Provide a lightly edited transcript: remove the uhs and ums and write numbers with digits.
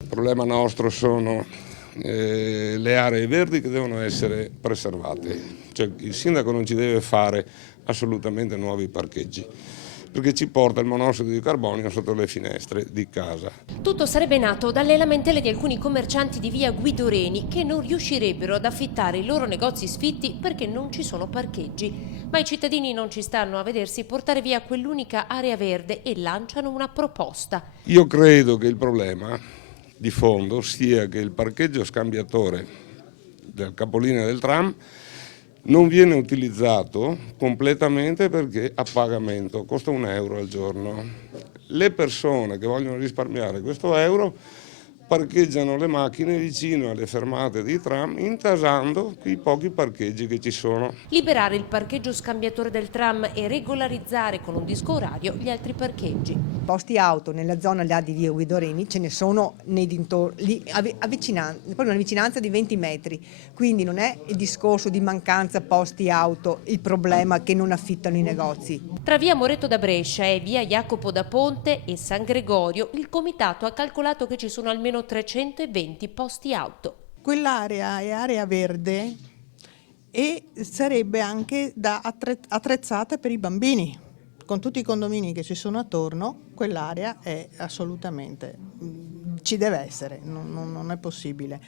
Il problema nostro sono le aree verdi che devono essere preservate, cioè il sindaco non ci deve fare assolutamente nuovi parcheggi, perché ci porta il monossido di carbonio sotto le finestre di casa. Tutto sarebbe nato dalle lamentele di alcuni commercianti di via Guido Reni che non riuscirebbero ad affittare i loro negozi sfitti perché non ci sono parcheggi. Ma i cittadini non ci stanno a vedersi portare via quell'unica area verde e lanciano una proposta. Io credo che il problema di fondo sia che il parcheggio scambiatore del capolinea del tram non viene utilizzato completamente perché a pagamento, costa €1 al giorno. Le persone che vogliono risparmiare questo euro parcheggiano le macchine vicino alle fermate di tram, intasando i pochi parcheggi che ci sono. Liberare il parcheggio scambiatore del tram e regolarizzare con un disco orario gli altri parcheggi. Posti auto nella zona là di via Guido Reni ce ne sono nei dintorni, lì proprio una vicinanza di 20 metri, quindi non è il discorso di mancanza posti auto il problema che non affittano i negozi. Tra via Moreto da Brescia e via Jacopo da Ponte e San Gregorio, il comitato ha calcolato che ci sono almeno 320 posti auto. Quell'area è area verde e sarebbe anche da attrezzata per i bambini. Con tutti i condomini che ci sono attorno, quell'area è assolutamente, ci deve essere, non è possibile.